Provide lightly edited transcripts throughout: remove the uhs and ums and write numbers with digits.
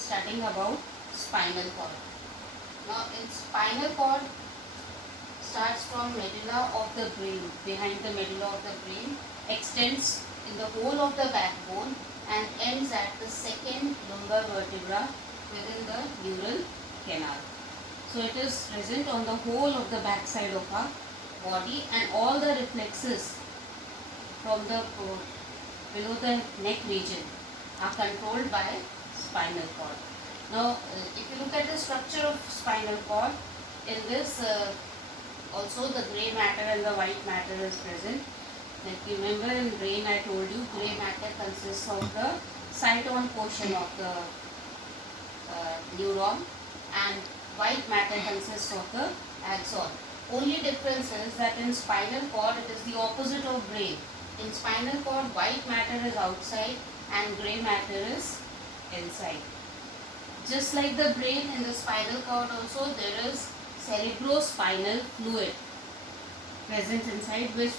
studying about spinal cord. Now, in spinal cord starts from medulla of the brain, behind the medulla of the brain, extends in the whole of the backbone and ends at the second lumbar vertebra within the neural canal. So it is present on the whole of the back side of our body, and all the reflexes from the below the neck region are controlled by spinal cord. Now, if you look at the structure of spinal cord, in this also the grey matter and the white matter is present. Like you remember in brain I told you grey matter consists of the cyton portion of the neuron, and white matter consists of the axon. Only difference is that in spinal cord it is the opposite of brain. In spinal cord white matter is outside and grey matter is inside. Just like the brain, in the spinal cord also there is cerebrospinal fluid present inside, which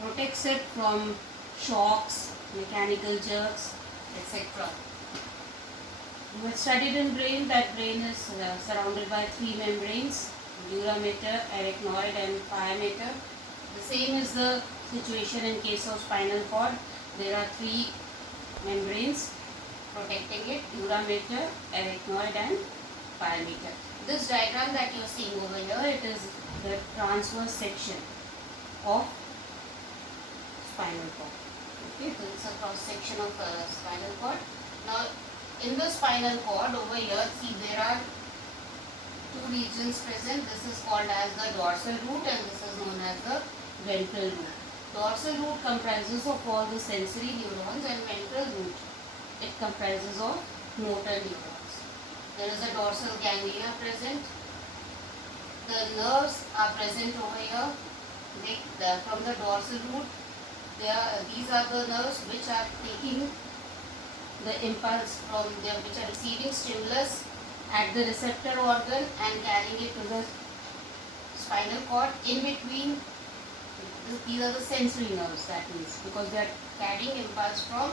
protects it from shocks, mechanical jerks, etc. We have studied in brain that brain is surrounded by three membranes: dura mater, arachnoid and pia mater. The same is the situation in case of spinal cord. There are three membranes protecting it: dura mater, arachnoid and pia mater. This diagram that you are seeing over here, it is the transverse section of spinal cord. Okay, so it's a cross section of spinal cord. Now, in the spinal cord over here, see there are two regions present. This is called as the dorsal root and this is known as the ventral root. Dorsal root comprises of all the sensory neurons, and ventral root, it comprises of motor neurons. There is a dorsal ganglia present. The nerves are present over here. From the dorsal root, these are the nerves which are taking the impulse from them, which are receiving stimulus at the receptor organ and carrying it to the spinal cord. In between, these are the sensory nerves, that means, because they are carrying impulse from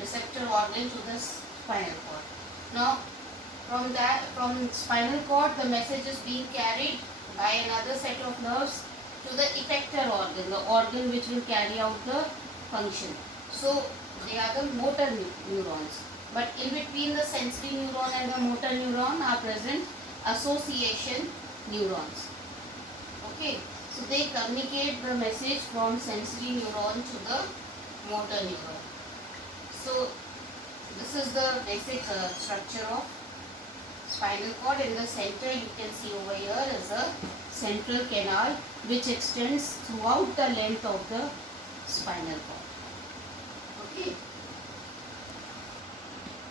receptor organ to the spinal cord. Now, from spinal cord, the message is being carried by another set of nerves to the effector organ, the organ which will carry out the function. So, they are the motor neurons. But in between the sensory neuron and the motor neuron are present association neurons. Okay, so they communicate the message from sensory neuron to the motor neuron. So, this is the basic structure of spinal cord. In the center, you can see over here is a central canal which extends throughout the length of the spinal cord. Okay.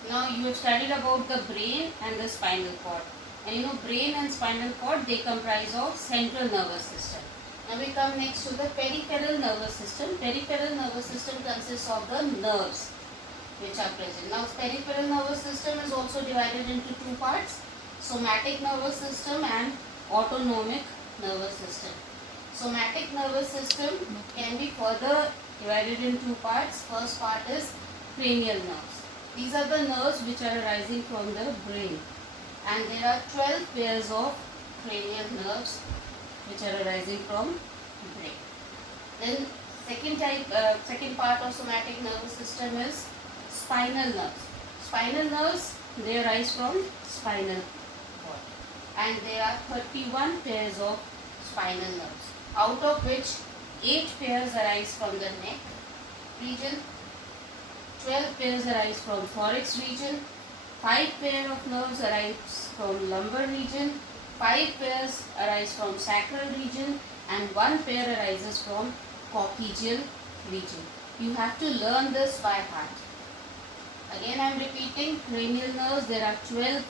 Now you have studied about the brain and the spinal cord. And you know, brain and spinal cord, they comprise of central nervous system. Now we come next to the peripheral nervous system. Peripheral nervous system consists of the nerves which are present. Now, peripheral nervous system is also divided into two parts: somatic nervous system and autonomic nervous system. Somatic nervous system can be further divided in two parts. First part is cranial nerves. These are the nerves which are arising from the brain, and there are 12 pairs of cranial nerves which are arising from brain. Then second part of somatic nervous system is spinal nerves. Spinal nerves, they arise from spinal cord, and there are 31 pairs of spinal nerves, out of which 8 pairs arise from the neck region, 12 pairs arise from thorax region, 5 pair of nerves arise from lumbar region, 5 pairs arise from sacral region, and 1 pair arises from coccygeal region. You have to learn this by heart. Again I am repeating: cranial nerves, there are 12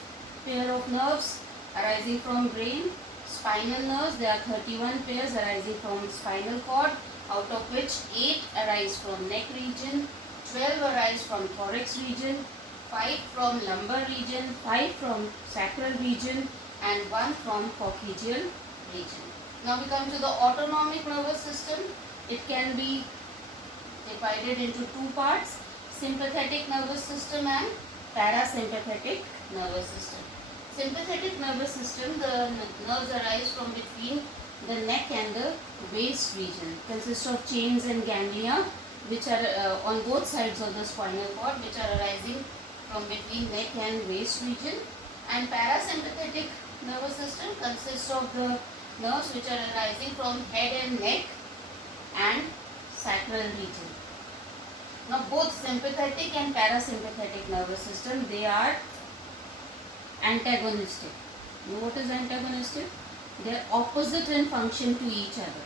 pair of nerves arising from brain. Spinal nerves, there are 31 pairs arising from spinal cord, out of which 8 arise from neck region, 12 arise from thorax region, 5 from lumbar region, 5 from sacral region, and 1 from coccygeal region. Now we come to the autonomic nervous system. It can be divided into two parts: sympathetic nervous system and parasympathetic nervous system. Sympathetic nervous system, the nerves arise from between the neck and the waist region. Consists of chains and ganglia which are on both sides of the spinal cord, which are arising from between neck and waist region. And parasympathetic nervous system consists of the nerves which are arising from head and neck and sacral region. Now both sympathetic and parasympathetic nervous system, they are antagonistic. You know what is antagonistic? They are opposite in function to each other.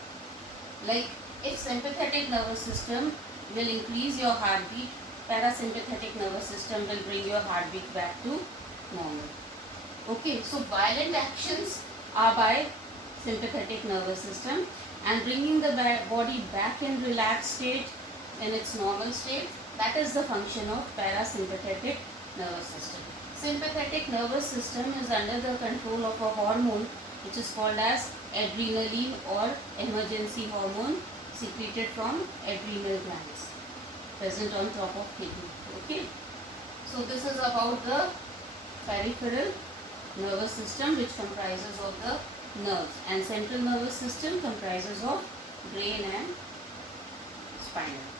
Like if sympathetic nervous system will increase your heartbeat, parasympathetic nervous system will bring your heartbeat back to normal. Okay, so violent actions are by sympathetic nervous system, and bringing the body back in relaxed state, in its normal state, that is the function of parasympathetic nervous system. Sympathetic nervous system is under the control of a hormone which is called as adrenaline or emergency hormone, secreted from adrenal glands present on top of kidney. Okay, so this is about the peripheral nervous system, which comprises of the nerves, and central nervous system comprises of brain and spinal.